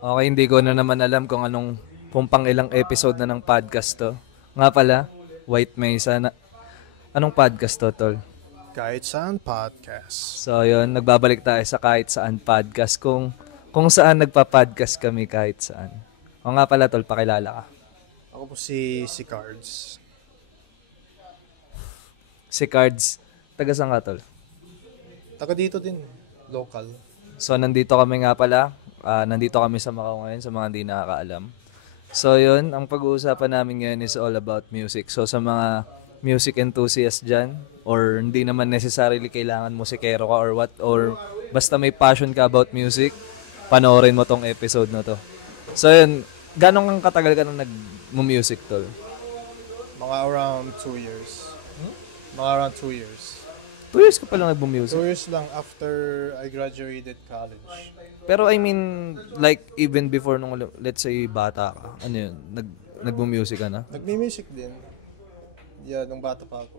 Okay, hindi ko na naman alam kung pang ilang episode na ng podcast to. Nga pala, White Mesa na. Anong podcast to, tol? Kahit saan podcast. So, yun, nagbabalik tayo sa kahit saan podcast kung saan nagpa-podcast kami kahit saan. O nga pala, tol, pakilala ka. Ako po si Cards. Si Cards, taga saan ka, tol? Taga dito din, local. So, nandito kami nga pala. Nandito kami sa Macau ngayon sa mga hindi nakakaalam. So, yun, ang pag-uusapan namin ngayon is all about music. So, sa mga music enthusiast dyan, or hindi naman necessarily kailangan musikero ka or what, or basta may passion ka about music, panoorin mo tong episode na to. So, yun, ganong kang katagal ka na nag-music, tol? Mga around 2 years. Mga around 2 years. 2 years ka pa lang nag-music? 2 years lang after I graduated college. Pero I mean, like, even before nung, let's say, bata ka, ano yun, nag-music ka na? Nagmi-music din. Yeah, nung bata pa ako.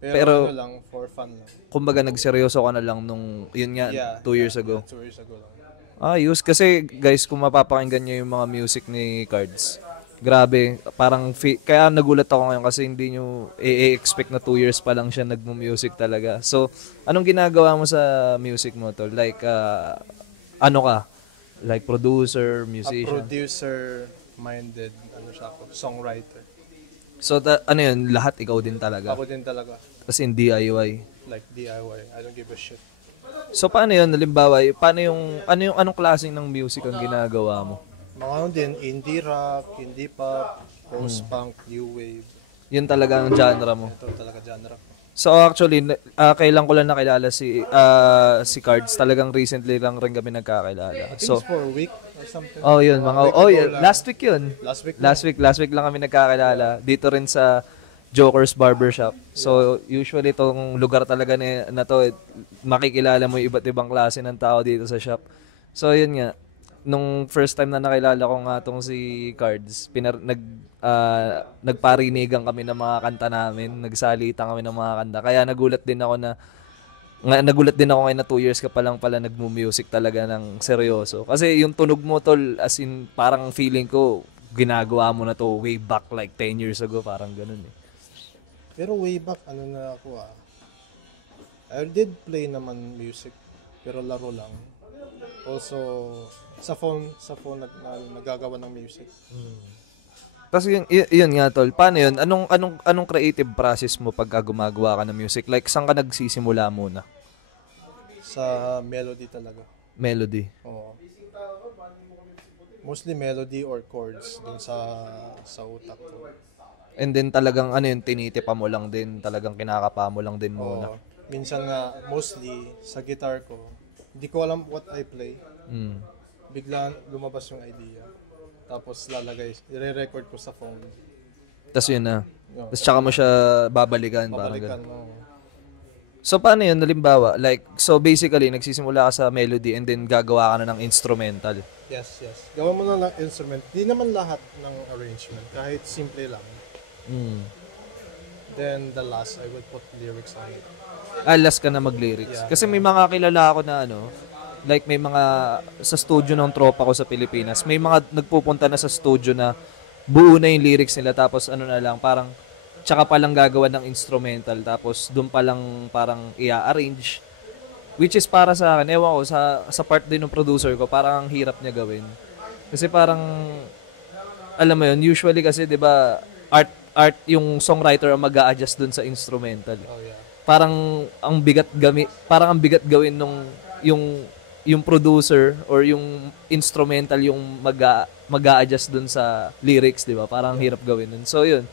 Pero ano lang, for fun lang. Kumbaga, nagseryoso ka na lang nung, yun nga, Yeah, 2 years ago. 2 years ago lang. Ayos. Kasi, guys, kung mapapakinggan nyo yung mga music ni Cards, grabe, parang, kaya nagulat ako ngayon kasi hindi nyo i-expect na 2 years pa lang siya nag-music talaga. So, anong ginagawa mo sa music mo, tol? Like, ano ka? Like producer, A musician? producer-minded, ano siya ako, songwriter. So, ano yun? Lahat ikaw din talaga? Ako din talaga. As in DIY? Like DIY. I don't give a shit. So, paano yun? Halimbawa, anong klaseng ng music ang ginagawa mo? Mga ano din, indie rock, indie pop, post-punk, new wave. Yun talaga ang genre mo? Ito talaga genre ko. So actually, kailan ko lang nakilala si Cards. Talagang recently lang rin kami nagkakilala. I think So, it's for a week or something. oh yun, last week yun. Last week. Last week lang kami nagkakilala. Dito rin sa Joker's Barbershop. So usually itong lugar talaga na to, makikilala mo yung iba't ibang klase ng tao dito sa shop. So yun nga, nung first time na nakilala ko nga tong si Cards, nagparinigan kami ng mga kanta namin, nagsalita kami ng mga kanta. Kaya nagulat din ako ngayon na 2 years ka pa lang pala nagmu-music talaga ng seryoso. Kasi yung tunog mo, tol, as in parang feeling ko ginagawa mo na to way back like 10 years ago, parang ganun eh. Pero way back, ano na ako I did play naman music, pero laro lang. Also, sa phone nagagawa ng music. Tapos yun nga, tol, paano yun? Anong creative process mo pagka gumagawa ka ng music? Like, saan ka nagsisimula muna? Sa melody talaga. Melody. Oo. Mostly melody or chords dun sa utak ko. And then talagang tinitipa mo lang din, talagang kinakapa mo lang din muna. Oo. Minsan nga, mostly sa guitar ko, hindi ko alam what I play. Bigla lumabas yung idea. Tapos i-record ko sa phone. Tapos yun na. Tapos tsaka mo siya babalikan. Babalikan Parang mo. so paano yun, halimbawa? Like, so basically, nagsisimula ka sa melody and then gagawa ka na ng instrumental. Yes. Gawa mo na lang instrument. Di naman lahat ng arrangement. Kahit simple lang. Then the last, I would put lyrics on it. Last ka na mag-lyrics. Yeah. Kasi may mga kilala ako na like may mga sa studio ng tropa ko sa Pilipinas, may mga nagpupunta na sa studio na buo na yung lyrics nila tapos na lang, parang tsaka pa lang gagawa ng instrumental tapos doon pa lang parang i-arrange. Which is para sa akin, ewan ko, sa part din ng producer ko, parang ang hirap niya gawin. Kasi parang, alam mo yun, usually kasi, di ba, art yung songwriter ang mag-a-adjust dun sa instrumental. Oh yeah. Parang ang bigat gawin nung yung producer or yung instrumental yung mag-a-adjust dun sa lyrics, di ba? Parang hirap gawin nun. So, yun.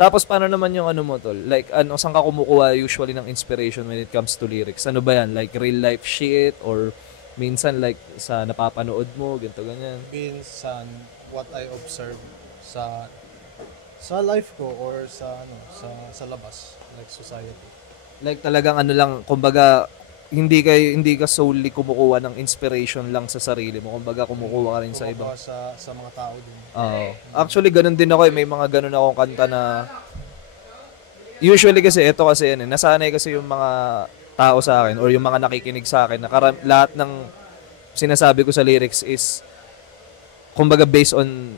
Tapos, paano naman yung mo, tol? Like, saan ka kumukuha usually ng inspiration when it comes to lyrics? Ano ba yan? Like, real life shit? Or minsan, like, sa napapanood mo, ganito, ganyan? Minsan, what I observe sa life ko or sa labas, like society. Like, talagang lang, kumbaga, hindi ka solely kumukuha ng inspiration lang sa sarili mo. Kumbaga, kumukuha ka rin sa ibang. Sa mga tao din. Actually, ganun din ako. May mga ganun akong kanta na usually kasi, nasanay kasi yung mga tao sa akin or yung mga nakikinig sa akin na lahat ng sinasabi ko sa lyrics is kumbaga based on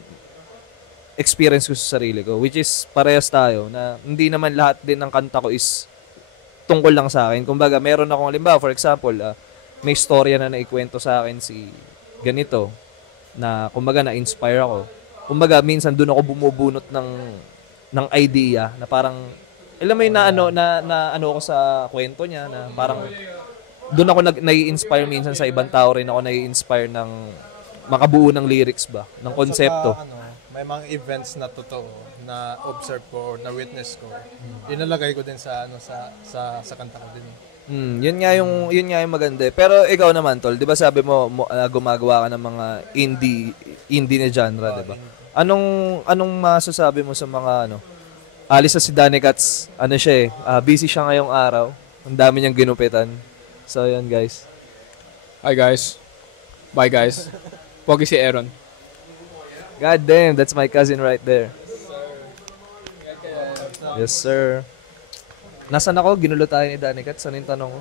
experience ko sa sarili ko, which is parehas tayo na hindi naman lahat din ng kanta ko is tungkol lang sa akin. Kumbaga, meron akong halimbawa, for example, may storya na naikwento sa akin si ganito na kumbaga na-inspire ako. Kumbaga, minsan doon ako bumubunot ng idea na parang alam mo yun na ano ako sa kwento niya na parang doon ako nai-inspire minsan sa ibang tao rin ako nai-inspire ng makabuo ng lyrics ba, ng konsepto. May mga events na totoo na observe ko or na witness ko. Inalagay ko din sa sa kanta ko din. Yun nga yung maganda. Pero ikaw naman tol, 'di ba sabi mo gumagawa ka ng mga indie na genre, 'di ba? Anong masasabi mo sa mga alis na si Danny Katz, siya busy siya ngayong araw. Ang dami niyang ginupitan. So, yan guys. Hi guys. Bye guys. Pogi si Aaron. God damn, that's my cousin right there. Yes, sir. Nasaan ako? Ginulo tayo ni Danny Katz. Ano yung tanong ko?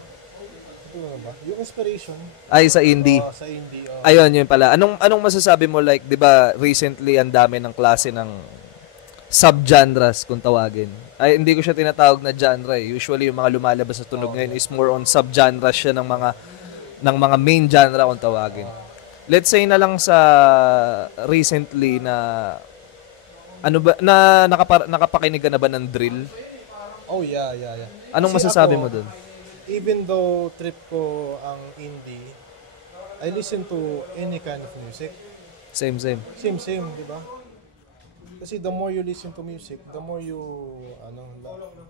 Ba? Yung inspiration. Ay, sa indie. Sa indie. Ayun, yun pala. Anong masasabi mo, like, di ba, recently, ang dami ng klase ng subgenres, kung tawagin. Ay, hindi ko siya tinatawag na genre eh. Usually, yung mga lumalabas sa tunog ngayon is more on subgenres siya ng mga main genre, kung tawagin. Let's say na lang sa recently na nakapakinig ka na ba ng drill? Oh, yeah. Anong Kasi masasabi ako, mo dun? Even though trip ko ang indie, I listen to any kind of music. Same. Same, di ba? Kasi the more you listen to music, the more you,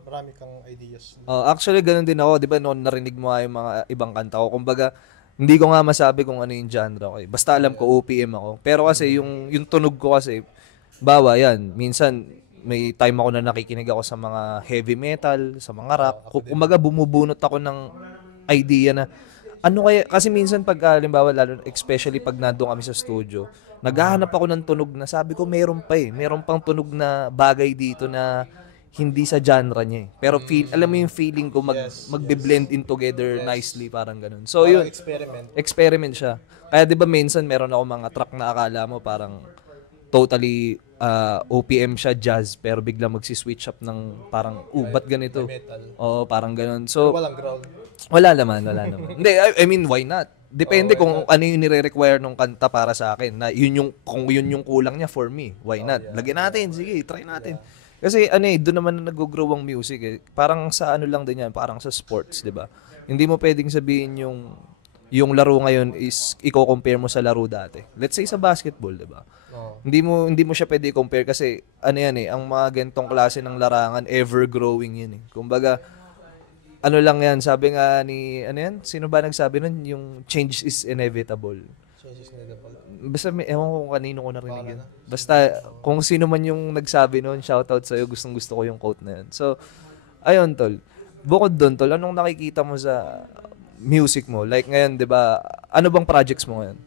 marami kang ideas. Actually, ganun din ako. Di ba, noon narinig mo nga yung mga ibang kanta ko. Kumbaga, hindi ko nga masabi kung ano yung genre ko. Basta alam ko, OPM ako. Pero kasi, yung tunog ko kasi, bawa yan. Minsan, may time ako na nakikinig ako sa mga heavy metal, sa mga rock. Kumbaga, bumubunot ako ng idea na, ano kaya, kasi minsan pag, halimbawa, lalo, especially pag nandun kami sa studio, naghahanap ako ng tunog na sabi ko, meron pang tunog na bagay dito na hindi sa genre niya eh. Pero alam mo yung feeling ko magbe-blend in together nicely, parang ganun. So yun, experiment siya. Kaya 'di ba minsan meron ako mga track na akala mo parang totally OPM siya, jazz, pero bigla magsi-switch up ng parang ba't ganito? Oo, parang ganun. So walang growl. Wala naman. Hindi, I mean, why not? Depende kung ano yung nire-require ng kanta para sa akin. Na kung yun yung kulang niya for me, why not? Lagyan natin, sige, try natin. Kasi doon naman na nag-grow ang music eh. Parang sa lang din yan, parang sa sports, 'di ba? Hindi mo pwedeng sabihin yung laro ngayon is i-compare mo sa laro dati. Let's say sa basketball, 'di ba? Hindi mo siya pwede i-compare kasi yan eh, ang mga gantong klase ng larangan ever growing yun eh. Kumbaga lang yan, sabi nga ni, sino ba nagsabi nun? Yung change is inevitable. Basta ewan ko kung kanino ko narinig yun. Basta, kung sino man yung nagsabi nun, shoutout sa'yo, gustong gusto ko yung quote na yun. So, ayun tol. Bukod doon tol, anong nakikita mo sa music mo? Like ngayon, di ba, ano bang projects mo ngayon?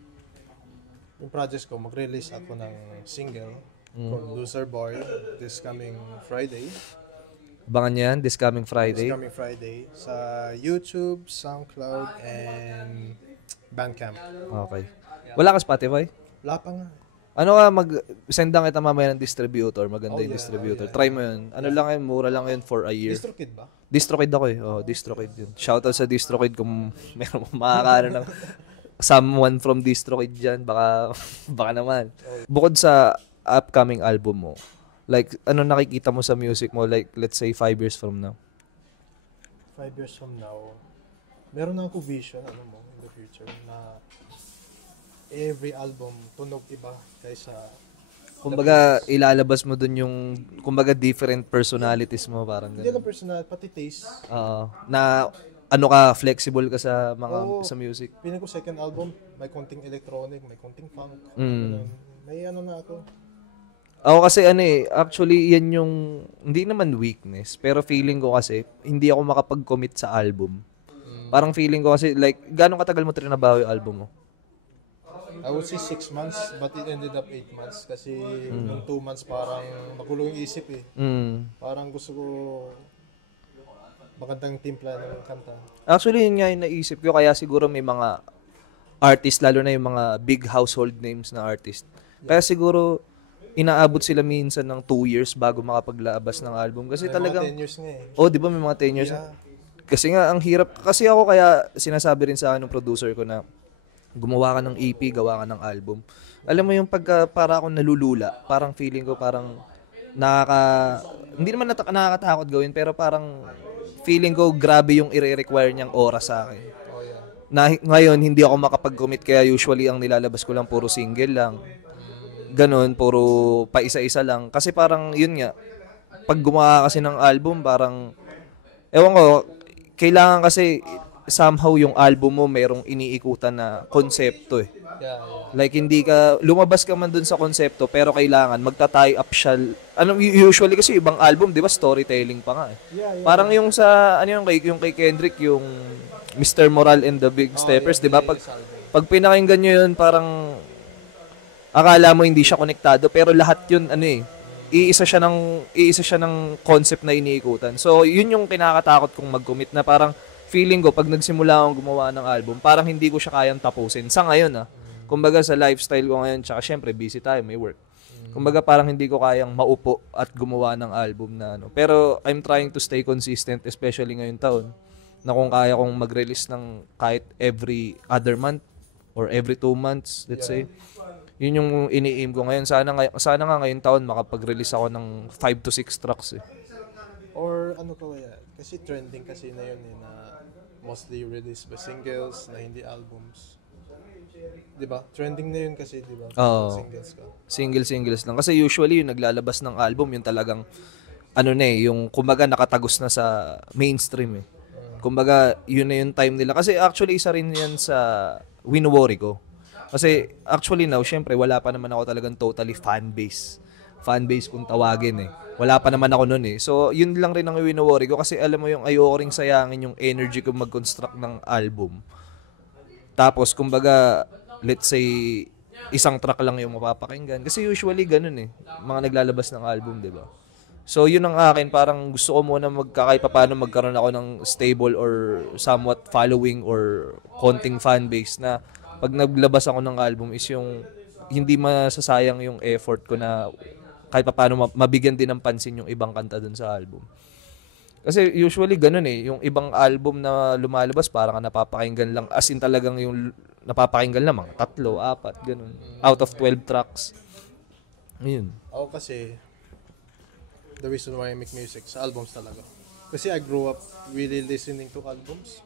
Yung projects ko, mag-release ako ng single called Loser Boy this coming Friday. Abangan niyo yan, this coming Friday. This coming Friday sa YouTube, SoundCloud, and Bandcamp. Okay. Wala ka Spotify? Wala pa nga. Ano ka, send lang kita mamaya ng distributor. Maganda yung distributor. Try mo yun. Lang yun, mura lang yun for a year. DistroKid ba? DistroKid ako eh. DistroKid yun. Shoutout sa DistroKid kung meron mo makakaano ng someone from DistroKid dyan. Baka naman. Bukod sa upcoming album mo, like, ano nakikita mo sa music mo, like, let's say, 5 years from now? 5 years from now, meron na ako vision, in the future, na every album, tunog iba kaysa... Kumbaga, ilalabas mo dun yung, kumbaga, different personalities mo, parang Hindi lang personality, pati taste. Na, flexible ka sa sa music. Piling ko second album, may konting electronic, may konting funk. May na ako. Ako kasi actually yan yung, hindi naman weakness, pero feeling ko kasi, hindi ako makapag-commit sa album. Parang feeling ko kasi, like, gano'ng katagal mo trinabaho yung album mo? I would say 6 months, but it ended up 8 months. Kasi yung 2 months parang magulo yung isip eh. Parang gusto ko magandang timpla ng kanta. Actually, yun nga yung naisip ko, kaya siguro may mga artist, lalo na yung mga big household names na artist. Kaya siguro, inaabot sila minsan ng 2 years bago makapaglabas ng album. Kasi May talagang, mga 10 years nga eh. oh, di ba may mga 10 years? Yeah. Kasi nga, ang hirap. Kasi ako kaya sinasabi rin sa akin ng producer ko na gumawa ka ng EP, gawa ka ng album. Alam mo yung pagka para akong nalulula, parang feeling ko parang hindi naman nakakatakot gawin, pero parang feeling ko grabe yung i-require niyang oras sa akin. Oh, yeah. Ngayon, hindi ako makapag-commit kaya usually ang nilalabas ko lang puro single lang. Ganon, puro paisa-isa lang. Kasi parang, yun nga, pag gumawa kasi ng album, parang, ewan ko, kailangan kasi somehow yung album mo merong iniikutan na konsepto eh. Yeah. Like, hindi ka, lumabas ka man dun sa konsepto, pero kailangan magta-tie up siya. Usually kasi ibang album, di ba, storytelling pa nga eh. Yeah. Parang yung sa, yung kay Kendrick, yung Mr. Moral and the Big Steppers, di ba? Pag pinakinggan nyo yun, parang akala mo hindi siya konektado, pero lahat yun, iisa siya ng concept na iniikutan. So, yun yung kinakatakot kong mag-commit na parang feeling ko, pag nagsimula akong gumawa ng album, parang hindi ko siya kayang tapusin. Sa ngayon, kumbaga sa lifestyle ko ngayon, tsaka syempre, busy tayo, may work. Kumbaga parang hindi ko kayang maupo at gumawa ng album na Pero I'm trying to stay consistent, especially ngayong taon, na kung kaya kong mag-release ng kahit every other month or every 2 months, let's say. Yun yung ini-aim ko ngayon. Sana nga ngayong taon makapag-release ako ng 5 to 6 tracks eh. Or ano kaya? Kasi trending kasi na yun na mostly released by singles na hindi albums. 'Di ba? Trending na yun kasi, 'di ba? Singles ka. Singles lang. Kasi usually yung naglalabas ng album, yung talagang yung kumbaga nakatagos na sa mainstream eh. Kumbaga, yun na yung time nila. Kasi actually, isa rin yan sa wino-worry ko. Kasi actually now, syempre, wala pa naman ako talagang totally fan-base. Fan-base kung tawagin eh. Wala pa naman ako nun eh. So, yun lang rin ang wino-worry ko. Kasi alam mo yung ayoko ring sayangin yung energy ko mag-construct ng album. Tapos, kumbaga, let's say, isang track lang yung mapapakinggan. Kasi usually, ganun eh. Mga naglalabas ng album, di ba? So, yun ang akin, parang gusto ko muna kahit paano magkaroon ako ng stable or somewhat following or konting fan base na pag naglabas ako ng album is yung hindi masasayang yung effort ko na kahit paano mabigyan din ng pansin yung ibang kanta dun sa album. Kasi usually ganun eh, yung ibang album na lumalabas parang napapakinggan lang, as in talagang yung napapakinggan lang, mga 3, 4, ganun. Out of 12 tracks. Ayun. Ako kasi, the reason why I make music sa albums talaga. Kasi I grew up really listening to albums.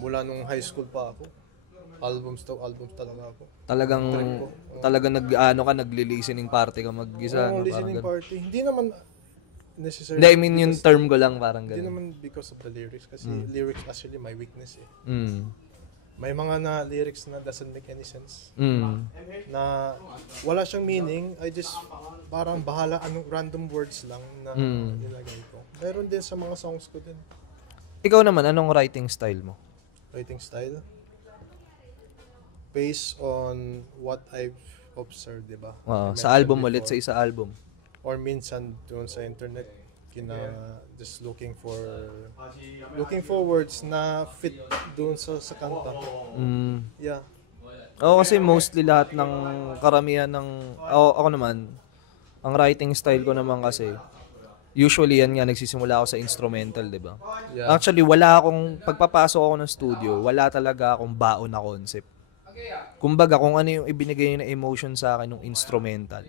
Mula nung high school pa ako. Albums talaga ako. Talagang nagli-listening party ka mag-isa. Listening party. Hindi naman necessarily. Hindi, I mean yung term ko lang parang Hindi gano'n. naman because of the lyrics. Kasi lyrics actually my weakness eh. May mga lyrics na doesn't make any sense. Na wala siyang meaning. I just parang bahala anong random words lang na nilagay ko. Meron din sa mga songs ko din. Ikaw naman, anong writing style mo? Writing style? Based on what I've observed, di ba? Sa album mo, let's say sa album. Or minsan doon sa internet, just looking for words na fit doon sa kanta. Yeah. Kasi mostly lahat ng karamihan ng ako naman, ang writing style ko naman kasi usually yan nga nagsisimula ako sa instrumental, 'di ba? Yeah. Actually wala akong pagpapasok ako ng studio, wala talaga akong baon na concept. Kumbaga kung ano yung ibinigay na emotion sa akin ng instrumental,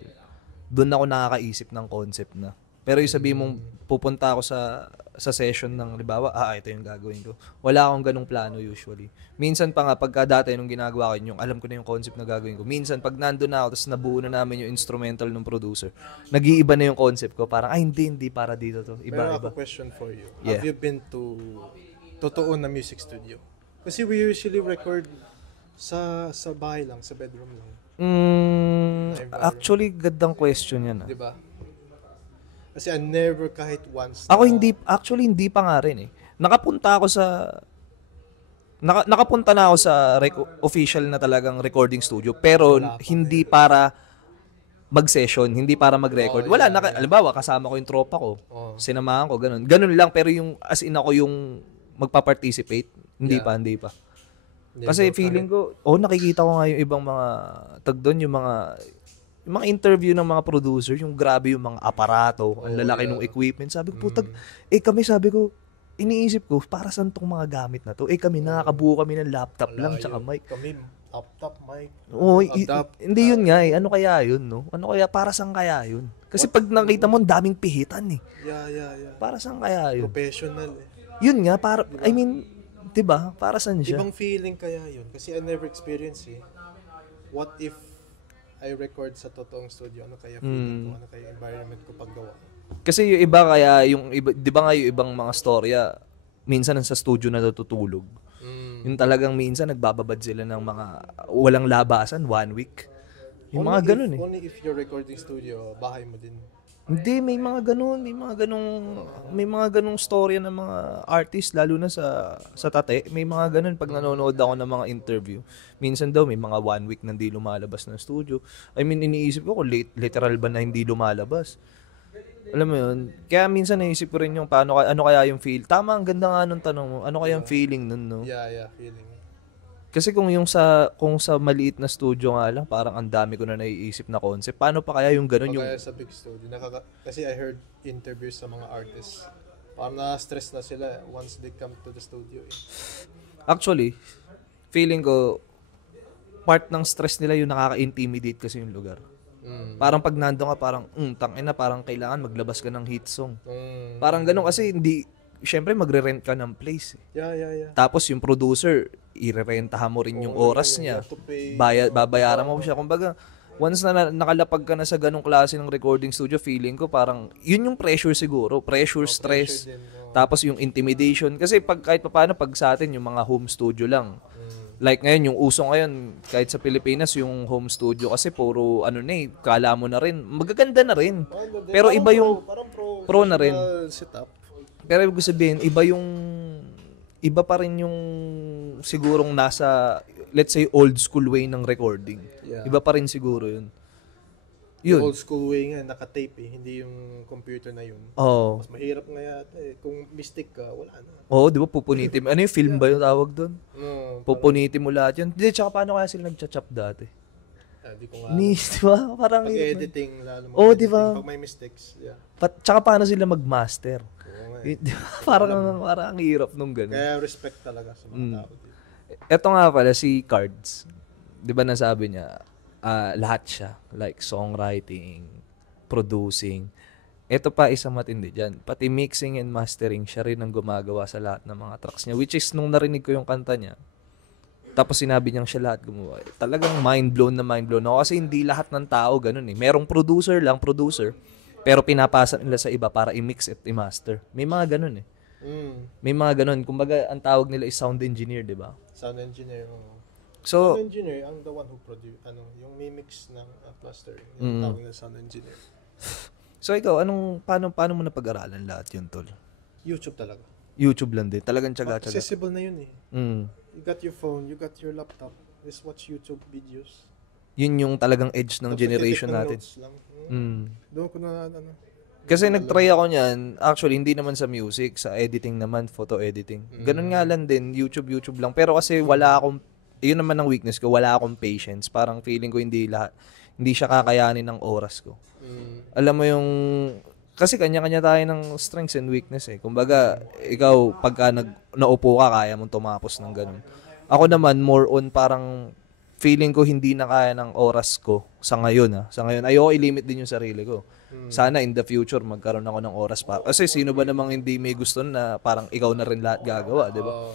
doon ako nakakaisip ng concept na. Pero yung sabihin mong pupunta ako sa session ng halimbawa, ito yung gagawin ko. Wala akong ganung plano usually. Minsan pa nga, pagka dati nung ginagawa ko yung alam ko na yung concept na gagawin ko. Minsan, pag nandun na ako, tapos nabuo na namin yung instrumental ng producer, nag-iiba na yung concept ko. Parang, hindi para dito to. Pero Iba. ako question for you. Yeah. Have you been to totoo na music studio? Kasi we usually record sa bahay lang, sa bedroom lang. Actually, gandang question yan. Diba? Kasi I never kahit once. Ako hindi pa nga rin eh. Nakapunta na ako sa official na talagang recording studio, pero hindi para mag-session, hindi para mag-record. Wala, halimbawa, kasama ko yung tropa ko, sinamahan ko, ganun. Ganun lang, pero yung as in ako yung magpa-participate, hindi pa. Kasi feeling ko, nakikita ko nga yung ibang mga doon, yung mga interview ng mga producer, yung grabe yung mga aparato, ang lalaki ng equipment. Sabi ko, putag, sabi ko, iniisip ko, para saan tong mga gamit na to? Kami, nakakabuo kami ng laptop lang, tsaka mic. Kami, laptop, mic. Hindi yun nga Ano kaya yun, no? Ano kaya, para saan kaya yun? Kasi pag nakita mo, daming pihitan eh. Yeah. Para saan kaya yun? Professional eh. Yun nga, diba? Para saan siya? Ibang feeling kaya yun. Kasi I never experienced eh. What if I record sa totoong studio? Ano kaya feeling ko? Ano kaya environment ko paggawa? Kasi yung iba kaya, di ba nga yung ibang mga storya, minsan sa studio na natutulog. Yung talagang minsan nagbababad sila ng mga walang labasan, 1 week. Yung mga ganun eh. Only if you're recording studio, bahay mo din. Hindi, may mga ganung storya ng mga artist, lalo na sa Tate. May mga ganun pag nanonood ako ng mga interview. Minsan daw may mga 1 week na hindi lumalabas ng studio. Iniisip ko kung literal ba na hindi lumalabas. Alam mo yun? Kaya minsan naisip ko rin yung ano kaya yung feel. Tama, ang ganda nga nung tanong mo. Ano kaya yung feeling nun, no? Yeah, feeling. Kasi kung sa maliit na studio nga lang, parang ang dami ko na naiisip na concept. Paano pa kaya yung ganun Kaya sa big studio. Kasi I heard interviews sa mga artists. Parang na-stress na sila once they come to the studio. Actually, feeling ko, part ng stress nila yung nakaka-intimidate kasi yung lugar. Parang pag nandun ka, parang, tangina, parang kailangan maglabas ka ng hit song. Parang ganun kasi syempre magre-rent ka ng place. Yeah. Tapos yung producer, irerentahan mo rin yung oras niya. Babayaran mo siya. Kumbaga, once na nakalapag ka na sa ganung klase ng recording studio, feeling ko parang, yun yung pressure siguro. Pressure, stress. Tapos yung intimidation. Kasi kahit paano, pag sa atin, yung mga home studio lang. Like ngayon, yung uso ngayon, kahit sa Pilipinas, yung home studio kasi puro, kala mo na rin. Magaganda na rin. Pero iba yung, pro na rin. Setup. Pero ibig sabihin, iba pa rin yung sigurong nasa, let's say, old school way ng recording. Yeah. Iba pa rin siguro yun. Yung old school way nga, naka-tape hindi yung computer na yun. Oo. Mas mahirap nga yata Kung mistake ka, wala na. Oo, di ba pupunitin? Ano yung film ba yung tawag doon? Pupunitin mo lahat yun. Hindi, tsaka paano kaya sila nagcha-chop dati? Di ko nga. Di ba? Parang pag-editing, lalo mo. Di ba? Pag may mistakes, yeah. Tsaka paano sila mag-master? Parang ang hirap nung ganun. Kaya respect talaga sa mga tao dito. Ito nga pala, si Cards. Di ba nasabi niya, lahat siya. Like songwriting, producing. Ito pa isang matindi dyan. Pati mixing and mastering, siya rin ang gumagawa sa lahat ng mga tracks niya. Which is, nung narinig ko yung kanta niya, tapos sinabi niyang siya lahat gumawa. Talagang mind blown ako. Kasi hindi lahat ng tao ganun eh. Merong producer, pero pinapasa nila sa iba para i-mix at i-master. May mga ganun eh. May mga ganun. Kumbaga, ang tawag nila is sound engineer, di ba? Sound engineer, So, sound engineer, ang the one who produce, yung mimix ng mastering. Yung tawag nila sound engineer. So, ikaw, paano mo napag-aralan lahat yun, tol? YouTube talaga. YouTube lang din. Talagang tsaga-tsaga. Accessible na yun eh. You got your phone, you got your laptop. Just watch YouTube videos. Yun yung talagang edge ng generation natin. Doon ko na, Kasi nag-try ako niyan, actually, hindi naman sa music, sa editing naman, photo editing. Ganun nga lang din, YouTube lang. Pero kasi yun naman ang weakness ko, wala akong patience. Parang feeling ko hindi siya kakayanin ng oras ko. Alam mo yung, kasi kanya-kanya tayo ng strengths and weakness eh. Kumbaga, ikaw, pagka naupo ka, kaya mong tumapos ng ganun. Ako naman, more on parang, feeling ko hindi na kaya ng oras ko sa ngayon. Sa ngayon, ayoko i-limit din yung sarili ko. Sana in the future, magkaroon ako ng oras pa. Kasi sino ba namang hindi may gusto na parang ikaw na rin lahat gagawa, di ba?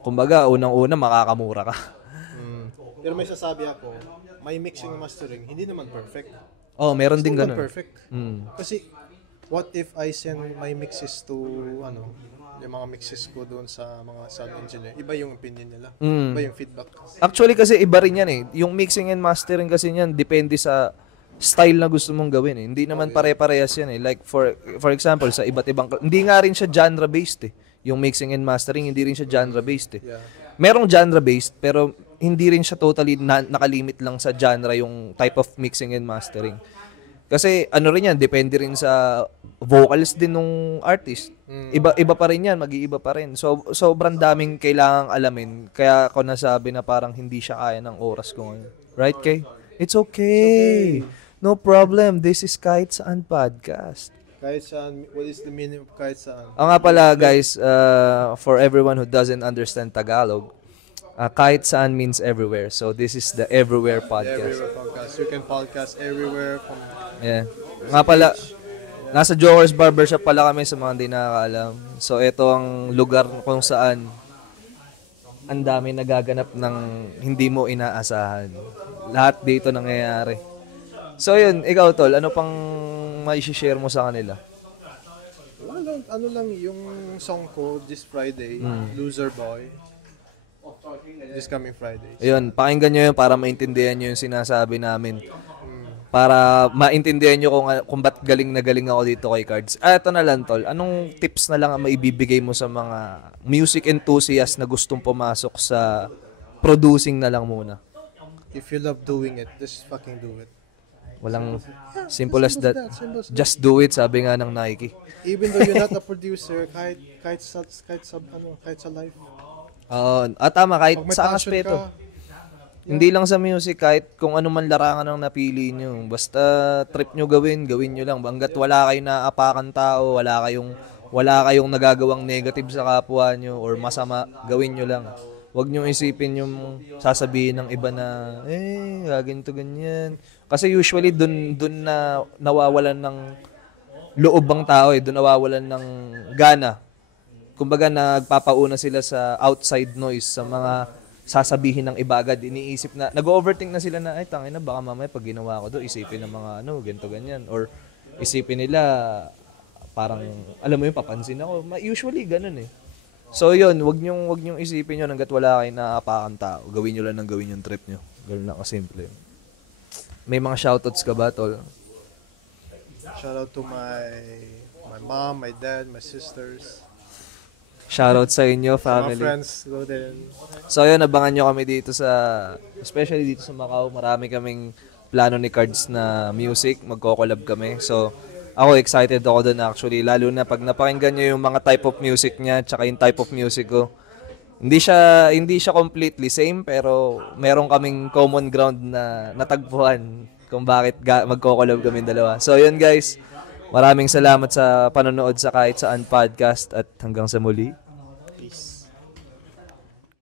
Kumbaga, unang-una, makakamura ka. Pero may sasabi ako, may mixing and mastering, hindi naman perfect. Meron din ganun. Perfect. Kasi, what if I send my mixes to, yung mga mixes ko doon sa mga sound engineer, iba yung opinion nila. Iba yung feedback. Actually, kasi iba rin yan eh. Yung mixing and mastering kasi yan, depende sa style na gusto mong gawin eh. Hindi naman pare-parehas yan eh. Like, for example, sa iba't ibang, hindi nga rin siya genre-based eh. Yung mixing and mastering, hindi rin siya genre-based eh. Yeah. Merong genre-based, pero hindi rin siya totally nakalimit lang sa genre yung type of mixing and mastering. Kasi ano rin yan, depende rin sa vocals din ng artist. Iba pa rin yan, mag-iiba pa rin. So, sobrang daming kailangang alamin. Kaya ako nasabi na parang hindi siya kaya ng oras ko ngayon. Right, Kay? It's okay. No problem. This is Kahit Saan Podcast. Kahit saan, what is the meaning of kahit saan? Nga pala, guys, for everyone who doesn't understand Tagalog, kahit saan means everywhere. So, this is the Everywhere Podcast. Everywhere podcast. You can podcast everywhere from Yeah. Nga pala, nasa Joker's Barbershop pala kami sa mga hindi nakakaalam. So, ito ang lugar kung saan ang dami nagaganap ng hindi mo inaasahan. Lahat dito nangyayari. So, yun. Ikaw, Tol, ano pang mai-share mo sa kanila? ano lang yung song ko this Friday, Loser Boy. This coming Friday. Ayun, pakinggan nyo yun para maintindihan nyo yung sinasabi namin. Para maintindihan nyo kung ba't galing na galing ako dito kay Cards. Ito na lang, Tol. Anong tips na lang ang maibibigay mo sa mga music enthusiast na gustong pumasok sa producing na lang muna? If you love doing it, just fucking do it. Walang simple as that. Simple as that. Just do it, sabi nga ng Nike. Even though you're not a producer, kahit sa life. Tama, kahit Pag may sa passion aspeto. ka, Hindi lang sa music, kahit kung ano man larangan ang napili nyo. Basta trip nyo gawin nyo lang. Hanggat wala kayong naapakan tao, wala kayong nagagawang negative sa kapwa nyo or masama, gawin nyo lang. Huwag nyo isipin yung sasabihin ng iba na, ganito ganyan. Kasi usually dun na nawawalan ng loob ang tao dun nawawalan ng gana. Kumbaga nagpapauna sila sa outside noise, sa mga sasabihin ng iba agad, iniisip na, nag-overthink na sila na, tangina, baka mamaya pag ginawa ko isipin ng mga ganito, ganyan. Or isipin nila, parang, alam mo yung papansin ako. Usually, ganun eh. So yun, wag nyong isipin yun hanggat wala kayong naapakan tao. Gawin nyo lang ng gawin yung trip nyo. Ganun lang kasimple. May mga shoutouts ka ba, Tol? shout out to my mom, my dad, my sisters. Shoutout sa inyo, My family. friends, go there. So yun, abangan nyo kami dito especially dito sa Macau, marami kaming plano ni Cards na music, magko-collab kami. So, ako excited ako doon actually, lalo na pag napakinggan nyo yung mga type of music niya, tsaka yung type of music ko. Hindi siya completely same, pero meron kaming common ground na natagpuan kung bakit magko-collab kami dalawa. So yun guys, maraming salamat sa panonood sa Kahit Saan Podcast at hanggang sa muli. Peace.